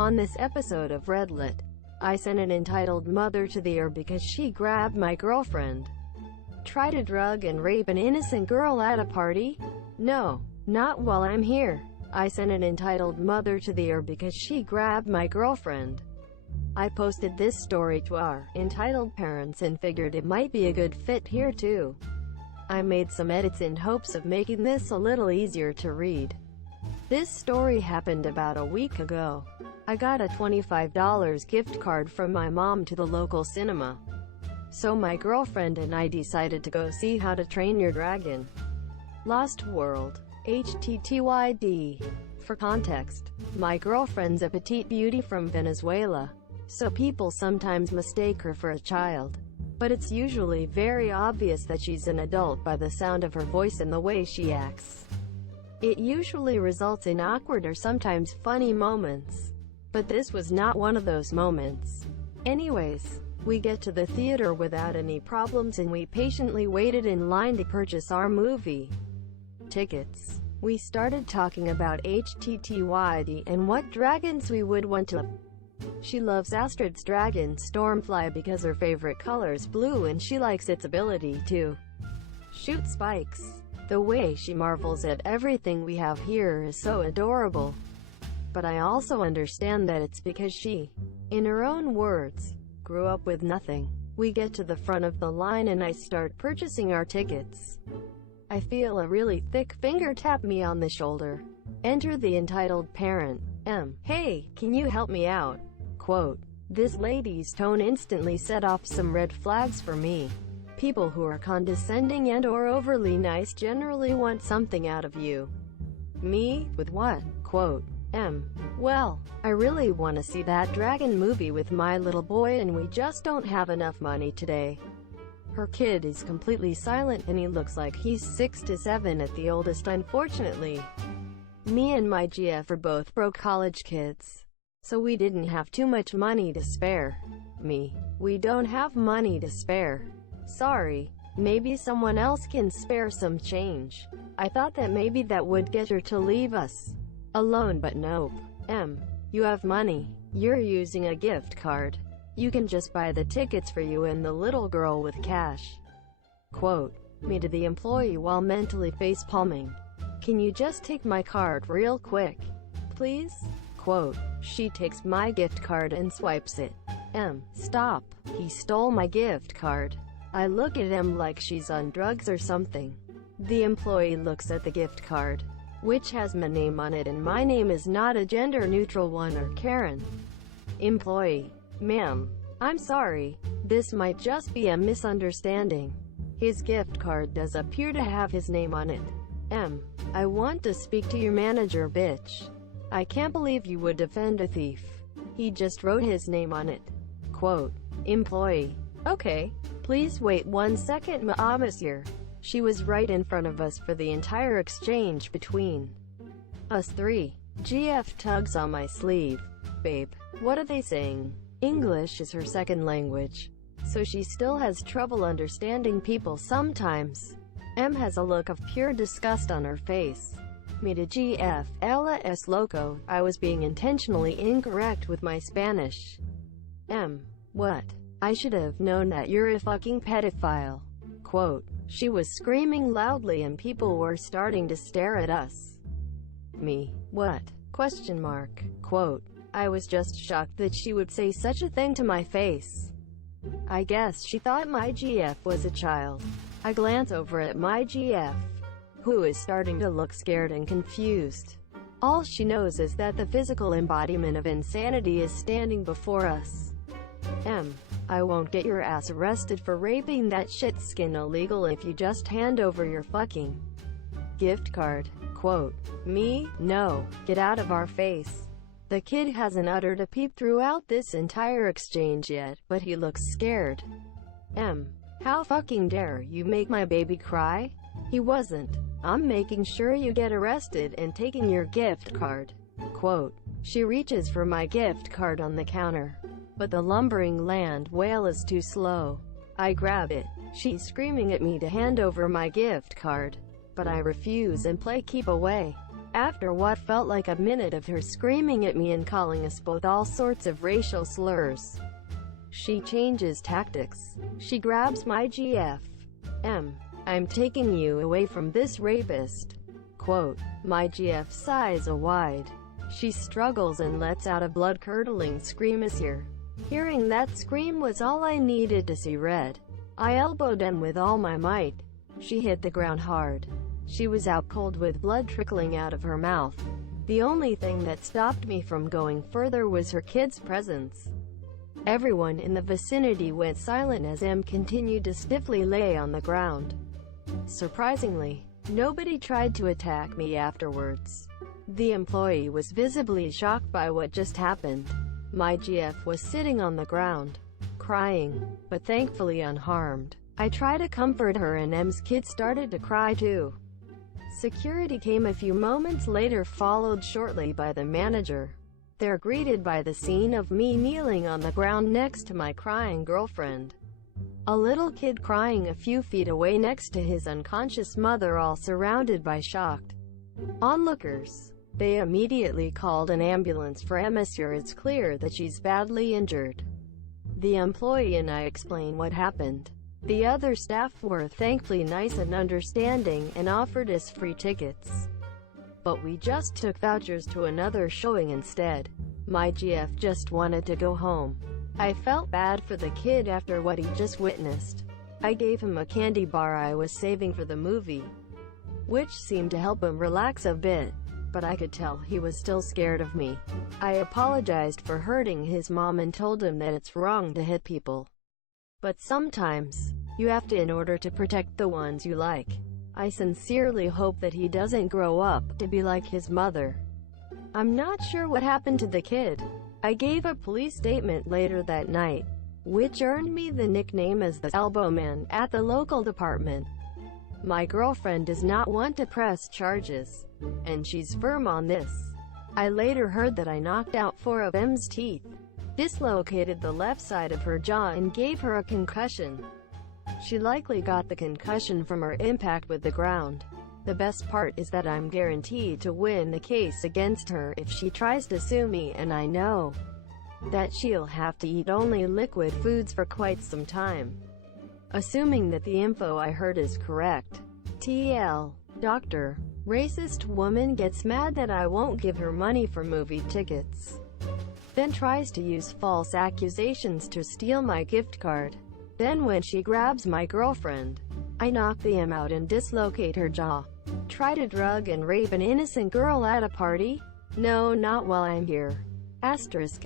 On this episode of Redlit, I sent an entitled mother to the ear because she grabbed my girlfriend. Try to drug and rape an innocent girl at a party? No, not while I'm here. I sent an entitled mother to the ear because she grabbed my girlfriend. I posted this story to our entitled parents and figured it might be a good fit here too. I made some edits in hopes of making this a little easier to read. This story happened about a week ago. I got a $25 gift card from my mom to the local cinema. So my girlfriend and I decided to go see How to Train Your Dragon: Lost World. HTTYD. For context, my girlfriend's a petite beauty from Venezuela, so people sometimes mistake her for a child. But it's usually very obvious that she's an adult by the sound of her voice and the way she acts. It usually results in awkward or sometimes funny moments. But this was not one of those moments. Anyways, we get to the theater without any problems and we patiently waited in line to purchase our movie tickets. We started talking about HTTYD and what dragons we would want to. She loves Astrid's dragon Stormfly because her favorite color is blue and she likes its ability to shoot spikes. The way she marvels at everything we have here is so adorable. But I also understand that it's because she, in her own words, grew up with nothing. We get to the front of the line and I start purchasing our tickets. I feel a really thick finger tap me on the shoulder. Enter the entitled parent. Hey, can you help me out? Quote. This lady's tone instantly set off some red flags for me. People who are condescending and or overly nice generally want something out of you. Me? With what? Quote. Well, I really want to see that dragon movie with my little boy and we just don't have enough money today. Her kid is completely silent and he looks like he's 6 to 7 at the oldest unfortunately. Me and my GF are both broke college kids. So we didn't have too much money to spare. Me. We don't have money to spare. Sorry. Maybe someone else can spare some change. I thought that maybe that would get her to leave us alone, but nope. You have money. You're using a gift card. You can just buy the tickets for you and the little girl with cash. Quote. Me to the employee while mentally face-palming. Can you just take my card real quick, please? Quote. She takes my gift card and swipes it. Stop. He stole my gift card. I look at him like she's on drugs or something. The employee looks at the gift card, which has my name on it and my name is not a gender-neutral one or Karen. Employee. Ma'am, I'm sorry. This might just be a misunderstanding. His gift card does appear to have his name on it. I want to speak to your manager, bitch. I can't believe you would defend a thief. He just wrote his name on it. Quote. Employee. Okay. Please wait 1 second, monsieur. She was right in front of us for the entire exchange between us three. GF tugs on my sleeve. Babe, what are they saying? English is her second language, so she still has trouble understanding people sometimes. Has a look of pure disgust on her face. Me to GF, Ella es loco, I was being intentionally incorrect with my Spanish. What? I should have known that you're a fucking pedophile. Quote. She was screaming loudly and people were starting to stare at us. Me. What? Question mark. Quote. I was just shocked that she would say such a thing to my face. I guess she thought my GF was a child. I glance over at my GF, who is starting to look scared and confused. All she knows is that the physical embodiment of insanity is standing before us. I won't get your ass arrested for raping that shit-skin illegal if you just hand over your fucking gift card. Quote. Me? No. Get out of our face. The kid hasn't uttered a peep throughout this entire exchange yet, but he looks scared. How fucking dare you make my baby cry? He wasn't. I'm making sure you get arrested and taking your gift card. Quote. She reaches for my gift card on the counter, but the lumbering land whale is too slow. I grab it. She's screaming at me to hand over my gift card, but I refuse and play keep away. After what felt like a minute of her screaming at me and calling us both all sorts of racial slurs, she changes tactics. She grabs my GF. I'm taking you away from this rapist. Quote, my GF sighs a wide. She struggles and lets out a blood-curdling scream as here. Hearing that scream was all I needed to see red. I elbowed him with all my might. She hit the ground hard. She was out cold with blood trickling out of her mouth. The only thing that stopped me from going further was her kid's presence. Everyone in the vicinity went silent as M continued to stiffly lay on the ground. Surprisingly, nobody tried to attack me afterwards. The employee was visibly shocked by what just happened. My GF was sitting on the ground, crying, but thankfully unharmed. I tried to comfort her and M's kid started to cry too. Security came a few moments later, followed shortly by the manager. They're greeted by the scene of me kneeling on the ground next to my crying girlfriend. A little kid crying a few feet away next to his unconscious mother, all surrounded by shocked onlookers. They immediately called an ambulance for Monsieur. It's clear that she's badly injured. The employee and I explain what happened. The other staff were thankfully nice and understanding and offered us free tickets. But we just took vouchers to another showing instead. My GF just wanted to go home. I felt bad for the kid after what he just witnessed. I gave him a candy bar I was saving for the movie, which seemed to help him relax a bit, but I could tell he was still scared of me. I apologized for hurting his mom and told him that it's wrong to hit people. But sometimes, you have to in order to protect the ones you like. I sincerely hope that he doesn't grow up to be like his mother. I'm not sure what happened to the kid. I gave a police statement later that night, which earned me the nickname as the elbow man at the local department. My girlfriend does not want to press charges, and she's firm on this. I later heard that I knocked out 4 of M's teeth, dislocated the left side of her jaw and gave her a concussion. She likely got the concussion from her impact with the ground. The best part is that I'm guaranteed to win the case against her if she tries to sue me, and I know that she'll have to eat only liquid foods for quite some time. Assuming that the info I heard is correct. TL. Doctor. Racist woman gets mad that I won't give her money for movie tickets. Then tries to use false accusations to steal my gift card. Then when she grabs my girlfriend, I knock the M out and dislocate her jaw. Try to drug and rape an innocent girl at a party? No, not while I'm here. Asterisk.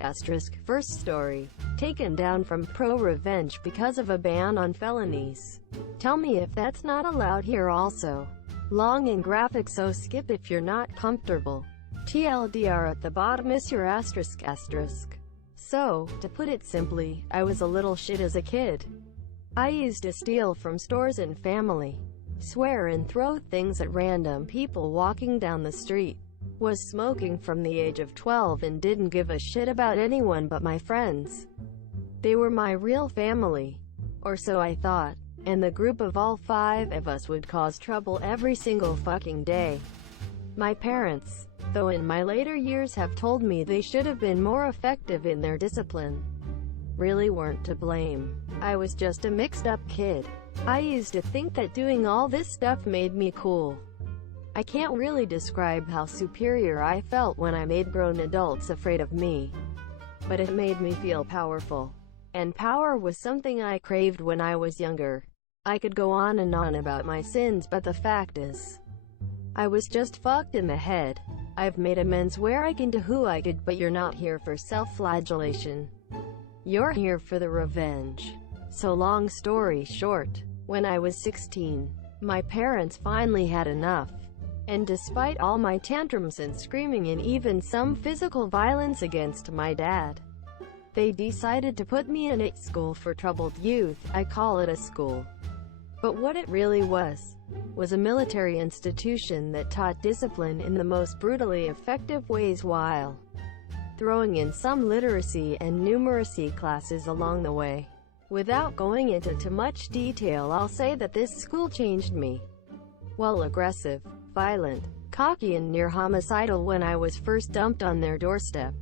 First story. Taken down from NuclearRevenge because of a ban on felonies. Tell me if that's not allowed here also. Long and graphic, so skip if you're not comfortable. TLDR at the bottom is your asterisk. So, to put it simply, I was a little shit as a kid. I used to steal from stores and family, swear and throw things at random people walking down the street, was smoking from the age of 12 and didn't give a shit about anyone but my friends. They were my real family, or so I thought, and the group of all 5 of us would cause trouble every single fucking day. My parents, though in my later years have told me they should have been more effective in their discipline, really weren't to blame. I was just a mixed-up kid. I used to think that doing all this stuff made me cool. I can't really describe how superior I felt when I made grown adults afraid of me, but it made me feel powerful. And power was something I craved when I was younger. I could go on and on about my sins, but the fact is, I was just fucked in the head. I've made amends where I can to who I could, but you're not here for self-flagellation. You're here for the revenge. So long story short, when I was 16, my parents finally had enough. And despite all my tantrums and screaming and even some physical violence against my dad, they decided to put me in a school for troubled youth. I call it a school, but what it really was a military institution that taught discipline in the most brutally effective ways while throwing in some literacy and numeracy classes along the way. Without going into too much detail, I'll say that this school changed me. While aggressive, violent, cocky and near homicidal when I was first dumped on their doorstep.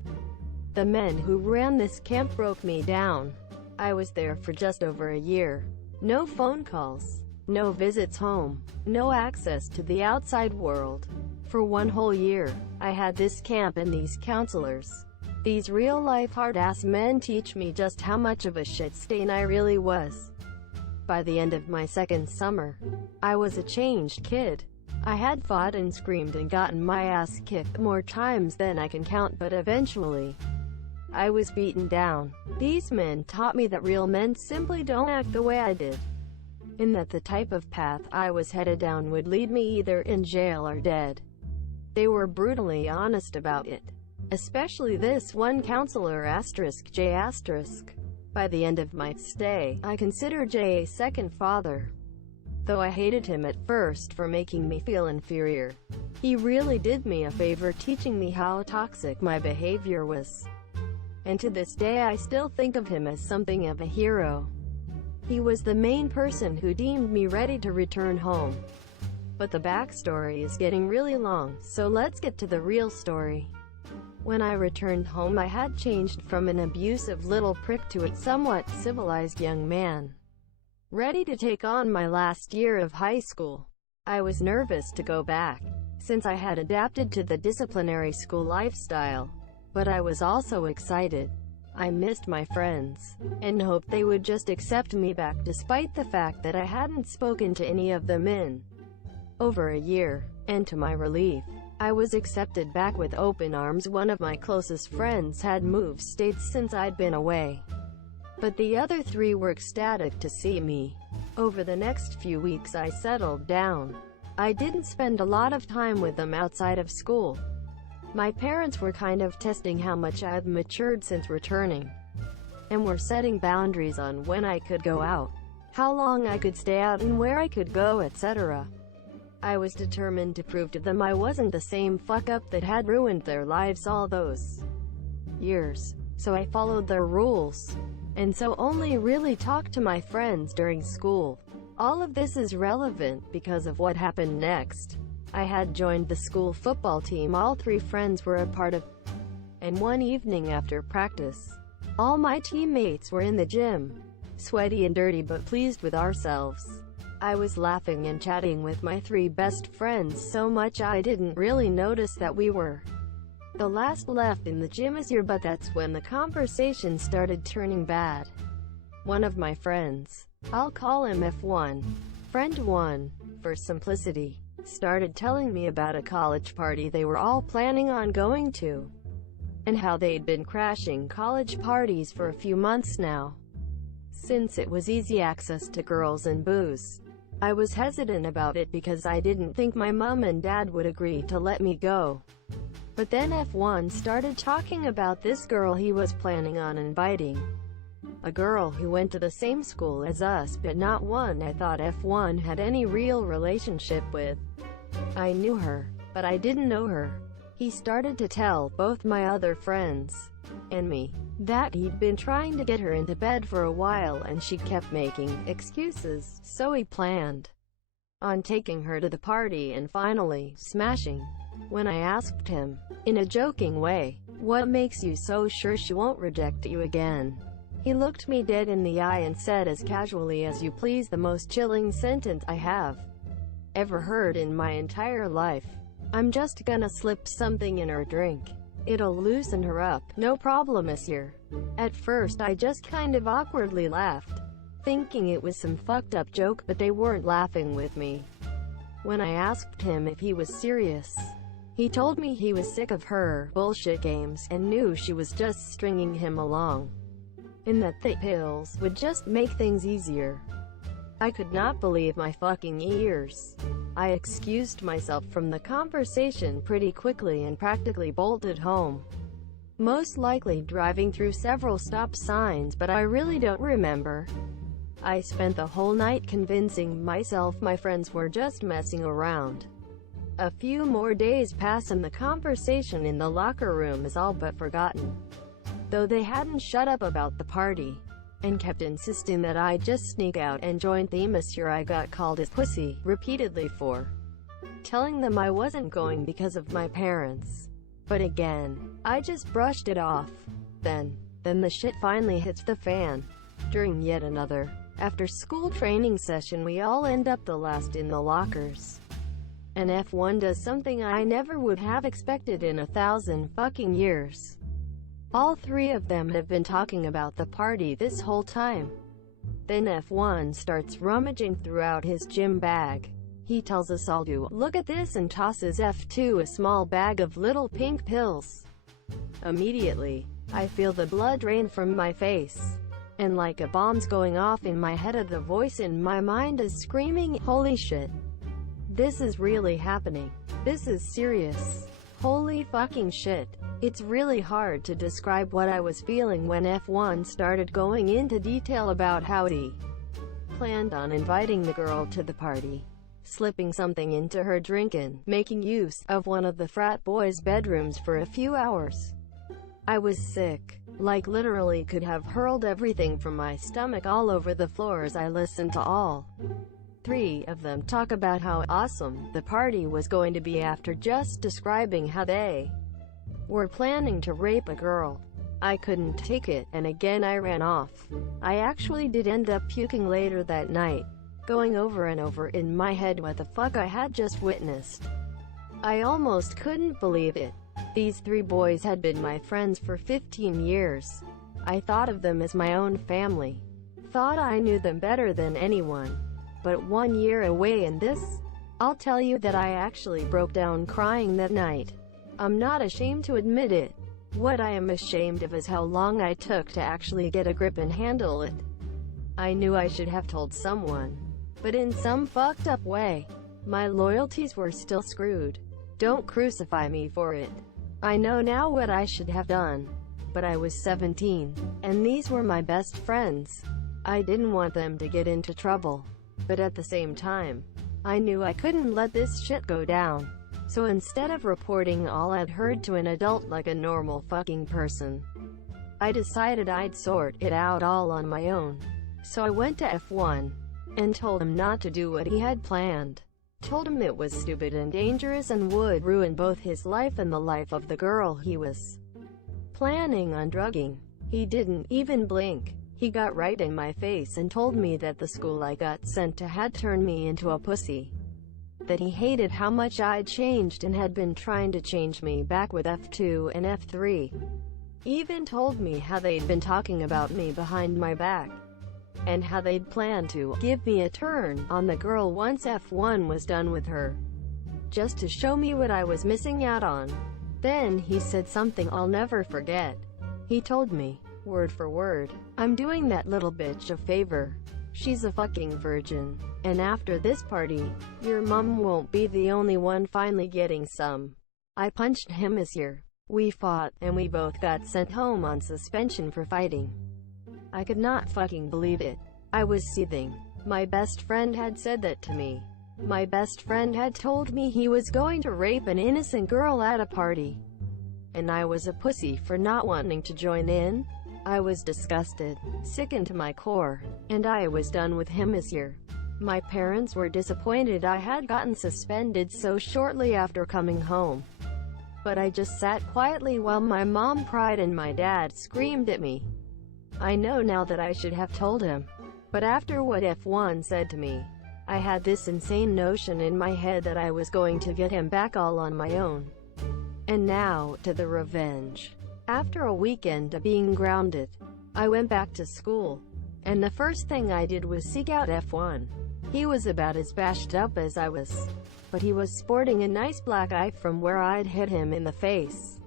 The men who ran this camp broke me down. I was there for just over a year. No phone calls, no visits home, no access to the outside world. For one whole year, I had this camp and these counselors. These real-life hard-ass men teach me just how much of a shit stain I really was. By the end of my second summer, I was a changed kid. I had fought and screamed and gotten my ass kicked more times than I can count, but eventually, I was beaten down. These men taught me that real men simply don't act the way I did, and that the type of path I was headed down would lead me either in jail or dead. They were brutally honest about it. Especially this one counselor *J*. By the end of my stay, I considered Jay a second father. Though I hated him at first for making me feel inferior, he really did me a favor teaching me how toxic my behavior was. And to this day I still think of him as something of a hero. He was the main person who deemed me ready to return home. But the backstory is getting really long, so let's get to the real story. When I returned home, I had changed from an abusive little prick to a somewhat civilized young man, ready to take on my last year of high school. I was nervous to go back, since I had adapted to the disciplinary school lifestyle, but I was also excited. I missed my friends, and hoped they would just accept me back despite the fact that I hadn't spoken to any of them in over a year, and to my relief, I was accepted back with open arms. One of my closest friends had moved states since I'd been away, but the other three were ecstatic to see me. Over the next few weeks I settled down. I didn't spend a lot of time with them outside of school. My parents were kind of testing how much I've matured since returning, and were setting boundaries on when I could go out, how long I could stay out, and where I could go, etc. I was determined to prove to them I wasn't the same fuck-up that had ruined their lives all those years. So I followed their rules, and so only really talked to my friends during school. All of this is relevant because of what happened next. I had joined the school football team all three friends were a part of, and one evening after practice, all my teammates were in the gym, sweaty and dirty but pleased with ourselves. I was laughing and chatting with my three best friends so much I didn't really notice that we were the last left in the gym this year, but that's when the conversation started turning bad. One of my friends, I'll call him F1, friend 1, for simplicity, started telling me about a college party they were all planning on going to, and how they'd been crashing college parties for a few months now, since it was easy access to girls and booze. I was hesitant about it because I didn't think my mom and dad would agree to let me go. But then F1 started talking about this girl he was planning on inviting. A girl who went to the same school as us, but not one I thought F1 had any real relationship with. I knew her, but I didn't know her. He started to tell both my other friends and me that he'd been trying to get her into bed for a while and she kept making excuses, so he planned on taking her to the party and finally smashing. When I asked him, in a joking way, what makes you so sure she won't reject you again, he looked me dead in the eye and said as casually as you please, the most chilling sentence I have ever heard in my entire life. I'm just gonna slip something in her drink. It'll loosen her up, no problem, monsieur. At first I just kind of awkwardly laughed, thinking it was some fucked up joke, but they weren't laughing with me. When I asked him if he was serious, he told me he was sick of her bullshit games and knew she was just stringing him along, and that the pills would just make things easier. I could not believe my fucking ears. I excused myself from the conversation pretty quickly and practically bolted home, most likely driving through several stop signs, but I really don't remember. I spent the whole night convincing myself my friends were just messing around. A few more days pass and the conversation in the locker room is all but forgotten, though they hadn't shut up about the party, and kept insisting that I just sneak out and join the monsieur I got called a pussy repeatedly for. telling them I wasn't going because of my parents. But again, I just brushed it off. Then the shit finally hits the fan. During yet another after-school training session, we all end up the last in the lockers. And F1 does something I never would have expected in 1,000 fucking years. All three of them have been talking about the party this whole time. Then F1 starts rummaging throughout his gym bag. He tells us all to look at this and tosses F2 a small bag of little pink pills. Immediately, I feel the blood drain from my face. And like a bomb's going off in my head, the voice in my mind is screaming, "Holy shit. This is really happening. This is serious. Holy fucking shit." It's really hard to describe what I was feeling when F1 started going into detail about how he planned on inviting the girl to the party, slipping something into her drink and making use of one of the frat boys' bedrooms for a few hours. I was sick, like literally could have hurled everything from my stomach all over the floor as I listened to all three of them talk about how awesome the party was going to be after just describing how they were planning to rape a girl. I couldn't take it, and again I ran off. I actually did end up puking later that night, going over and over in my head what the fuck I had just witnessed. I almost couldn't believe it. These three boys had been my friends for 15 years. I thought of them as my own family. Thought I knew them better than anyone. But 1 year away in this, I'll tell you that I actually broke down crying that night. I'm not ashamed to admit it. What I am ashamed of is how long I took to actually get a grip and handle it. I knew I should have told someone, but in some fucked up way, my loyalties were still screwed. Don't crucify me for it. I know now what I should have done. But I was 17, and these were my best friends. I didn't want them to get into trouble. But at the same time, I knew I couldn't let this shit go down. So instead of reporting all I'd heard to an adult like a normal fucking person, I decided I'd sort it out all on my own. So I went to F1 and told him not to do what he had planned. Told him it was stupid and dangerous and would ruin both his life and the life of the girl he was planning on drugging. He didn't even blink. He got right in my face and told me that the school I got sent to had turned me into a pussy. That he hated how much I'd changed and had been trying to change me back with F2 and F3. Even told me how they'd been talking about me behind my back, and how they'd planned to give me a turn on the girl once F1 was done with her, just to show me what I was missing out on. Then he said something I'll never forget. He told me, word for word, "I'm doing that little bitch a favor. She's a fucking virgin. And after this party, your mom won't be the only one finally getting some." I punched him this year. We fought, and we both got sent home on suspension for fighting. I could not fucking believe it. I was seething. My best friend had said that to me. My best friend had told me he was going to rape an innocent girl at a party. And I was a pussy for not wanting to join in? I was disgusted, sickened to my core, and I was done with him this year. My parents were disappointed I had gotten suspended so shortly after coming home. But I just sat quietly while my mom cried and my dad screamed at me. I know now that I should have told him. But after what F1 said to me, I had this insane notion in my head that I was going to get him back all on my own. And now, to the revenge. After a weekend of being grounded, I went back to school. And the first thing I did was seek out F1. He was about as bashed up as I was. But he was sporting a nice black eye from where I'd hit him in the face.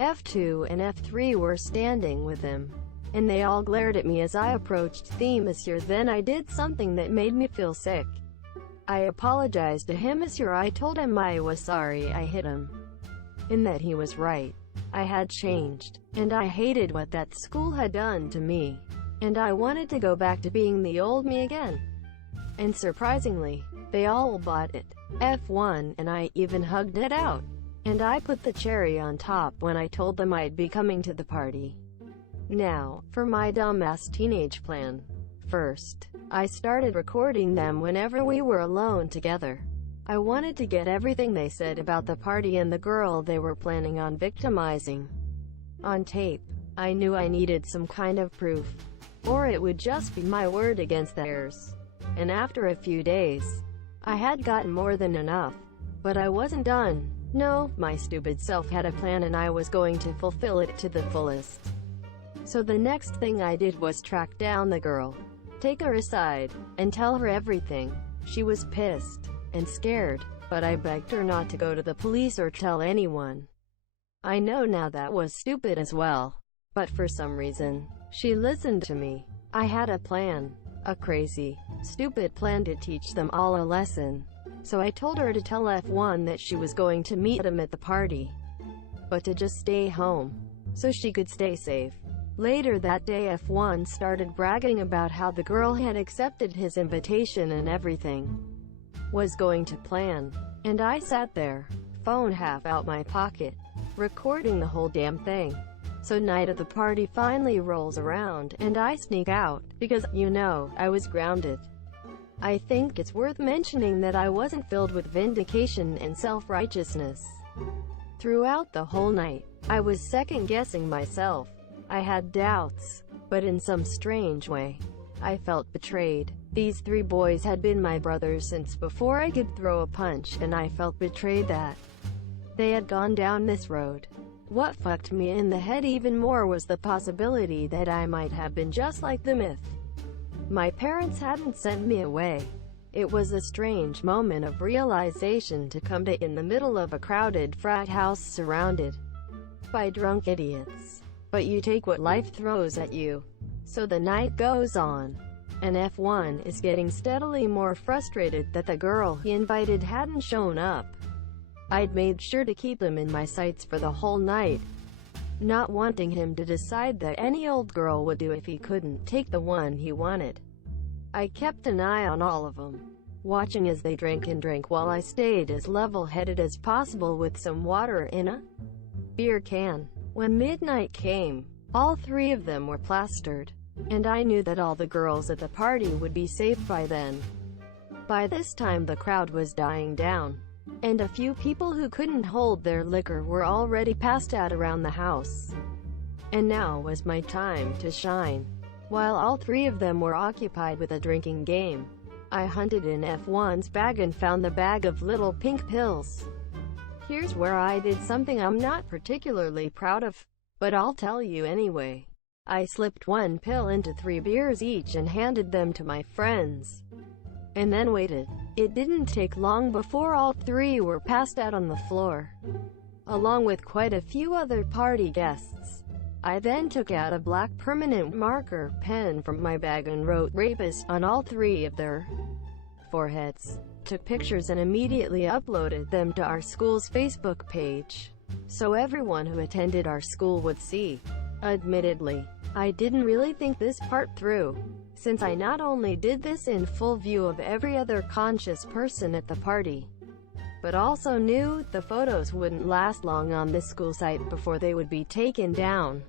F2 and F3 were standing with him, and they all glared at me as I approached them. Monsieur, then I did something that made me feel sick. I apologized to him. Monsieur, I told him I was sorry I hit him, and that he was right. I had changed, and I hated what that school had done to me, and I wanted to go back to being the old me again. And surprisingly, they all bought it. F1 and I even hugged it out. And I put the cherry on top when I told them I'd be coming to the party. Now, for my dumbass teenage plan. First, I started recording them whenever we were alone together. I wanted to get everything they said about the party and the girl they were planning on victimizing on tape. I knew I needed some kind of proof, or it would just be my word against theirs. And after a few days, I had gotten more than enough. But I wasn't done. No, my stupid self had a plan and I was going to fulfill it to the fullest. So the next thing I did was track down the girl, take her aside, and tell her everything. She was pissed and scared, but I begged her not to go to the police or tell anyone. I know now that was stupid as well, but for some reason, she listened to me. I had a plan, a crazy, stupid plan to teach them all a lesson. So I told her to tell F1 that she was going to meet him at the party, but to just stay home, so she could stay safe. Later that day F1 started bragging about how the girl had accepted his invitation and everything was going to plan. And I sat there, phone half out my pocket, recording the whole damn thing. So night of the party finally rolls around, and I sneak out, because, you know, I was grounded. I think it's worth mentioning that I wasn't filled with vindication and self-righteousness. Throughout the whole night, I was second-guessing myself. I had doubts, but in some strange way, I felt betrayed. These 3 boys had been my brothers since before I could throw a punch, and I felt betrayed that they had gone down this road. What fucked me in the head even more was the possibility that I might have been just like them if my parents hadn't sent me away. It was a strange moment of realization to come to in the middle of a crowded frat house surrounded by drunk idiots. But you take what life throws at you. So the night goes on, and F1 is getting steadily more frustrated that the girl he invited hadn't shown up. I'd made sure to keep him in my sights for the whole night, not wanting him to decide that any old girl would do if he couldn't take the one he wanted. I kept an eye on all of them, watching as they drank and drank while I stayed as level-headed as possible with some water in a beer can. When midnight came, all 3 of them were plastered, and I knew that all the girls at the party would be safe by then. By this time the crowd was dying down, and a few people who couldn't hold their liquor were already passed out around the house. And now was my time to shine. While all 3 of them were occupied with a drinking game, I hunted in F1's bag and found the bag of little pink pills. Here's where I did something I'm not particularly proud of, but I'll tell you anyway. I slipped 1 pill into 3 beers each and handed them to my friends, and then waited. It didn't take long before all 3 were passed out on the floor, along with quite a few other party guests. I then took out a black permanent marker pen from my bag and wrote "rapist" on all 3 of their foreheads, took pictures and immediately uploaded them to our school's Facebook page, so everyone who attended our school would see. Admittedly, I didn't really think this part through, since I not only did this in full view of every other conscious person at the party, but also knew the photos wouldn't last long on this school site before they would be taken down.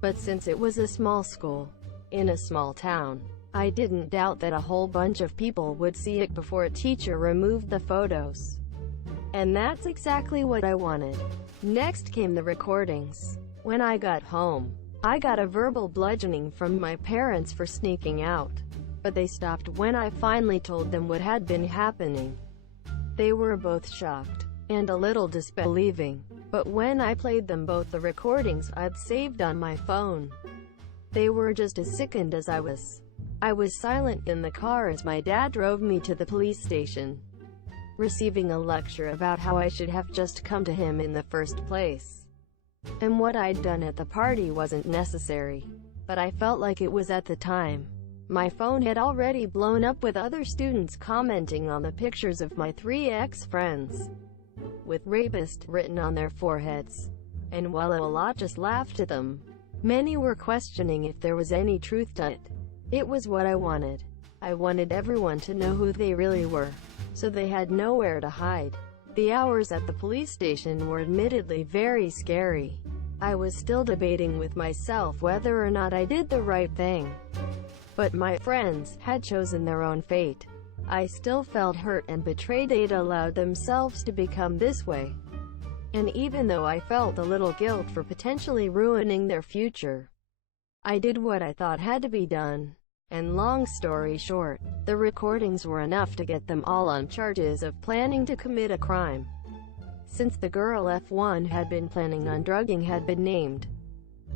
But since it was a small school, in a small town, I didn't doubt that a whole bunch of people would see it before a teacher removed the photos. And that's exactly what I wanted. Next came the recordings. When I got home, I got a verbal bludgeoning from my parents for sneaking out, but they stopped when I finally told them what had been happening. They were both shocked, and a little disbelieving, but when I played them both the recordings I'd saved on my phone, they were just as sickened as I was. I was silent in the car as my dad drove me to the police station, receiving a lecture about how I should have just come to him in the first place, and what I'd done at the party wasn't necessary, but I felt like it was at the time. My phone had already blown up with other students commenting on the pictures of my 3 ex-friends, with "rapist" written on their foreheads. And while a lot just laughed at them, many were questioning if there was any truth to it. It was what I wanted. I wanted everyone to know who they really were, so they had nowhere to hide. The hours at the police station were admittedly very scary. I was still debating with myself whether or not I did the right thing. But my friends had chosen their own fate. I still felt hurt and betrayed. They'd allowed themselves to become this way. And even though I felt a little guilt for potentially ruining their future, I did what I thought had to be done. And long story short, the recordings were enough to get them all on charges of planning to commit a crime. Since the girl F1 had been planning on drugging had been named,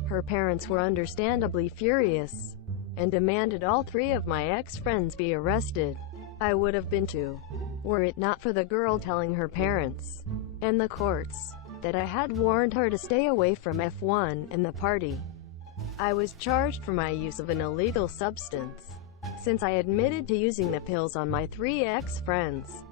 her parents were understandably furious, and demanded all 3 of my ex-friends be arrested. I would have been too, were it not for the girl telling her parents, and the courts, that I had warned her to stay away from F1 and the party. I was charged for my use of an illegal substance, since I admitted to using the pills on my 3 ex-friends,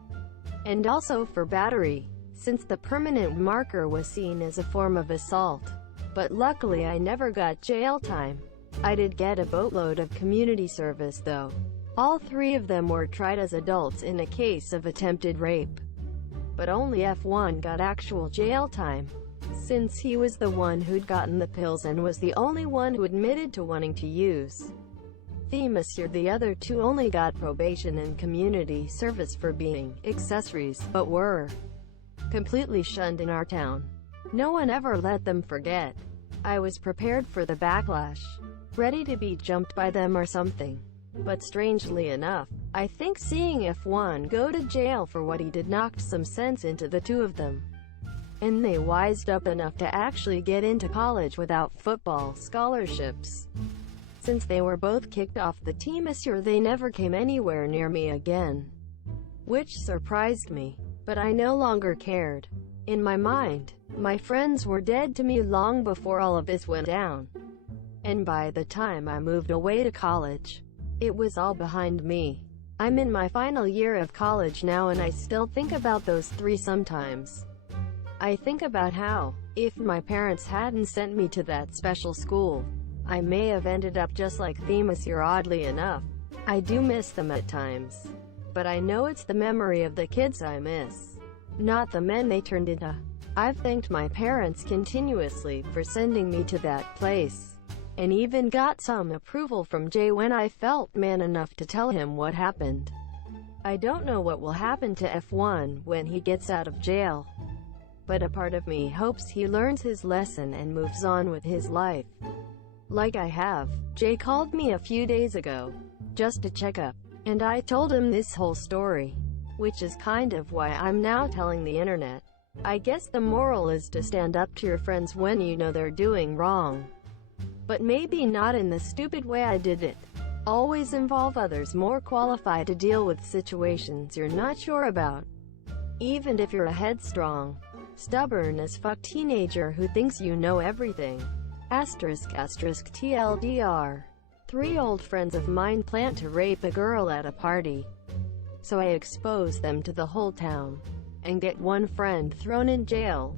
and also for battery, since the permanent marker was seen as a form of assault. But luckily I never got jail time. I did get a boatload of community service though. All 3 of them were tried as adults in a case of attempted rape. But only F1 got actual jail time, since he was the one who'd gotten the pills and was the only one who admitted to wanting to use. The other 2 only got probation and community service for being accessories, but were completely shunned in our town. No one ever let them forget. I was prepared for the backlash, ready to be jumped by them or something. But strangely enough, I think seeing F1 go to jail for what he did knocked some sense into the 2 of them. And they wised up enough to actually get into college without football scholarships. Since they were both kicked off the team this year, they never came anywhere near me again. Which surprised me, but I no longer cared. In my mind, my friends were dead to me long before all of this went down. And by the time I moved away to college, it was all behind me. I'm in my final year of college now and I still think about those 3 sometimes. I think about how, if my parents hadn't sent me to that special school, I may have ended up just like Themis here. Oddly enough, I do miss them at times. But I know it's the memory of the kids I miss, not the men they turned into. I've thanked my parents continuously for sending me to that place, and even got some approval from Jay when I felt man enough to tell him what happened. I don't know what will happen to F1 when he gets out of jail, but a part of me hopes he learns his lesson and moves on with his life, like I have. Jay called me a few days ago, just to check up, and I told him this whole story, which is kind of why I'm now telling the internet. I guess the moral is to stand up to your friends when you know they're doing wrong, but maybe not in the stupid way I did it. Always involve others more qualified to deal with situations you're not sure about, even if you're a headstrong, stubborn as fuck teenager who thinks you know everything. TLDR. 3 old friends of mine planned to rape a girl at a party, so I expose them to the whole town, and get 1 friend thrown in jail.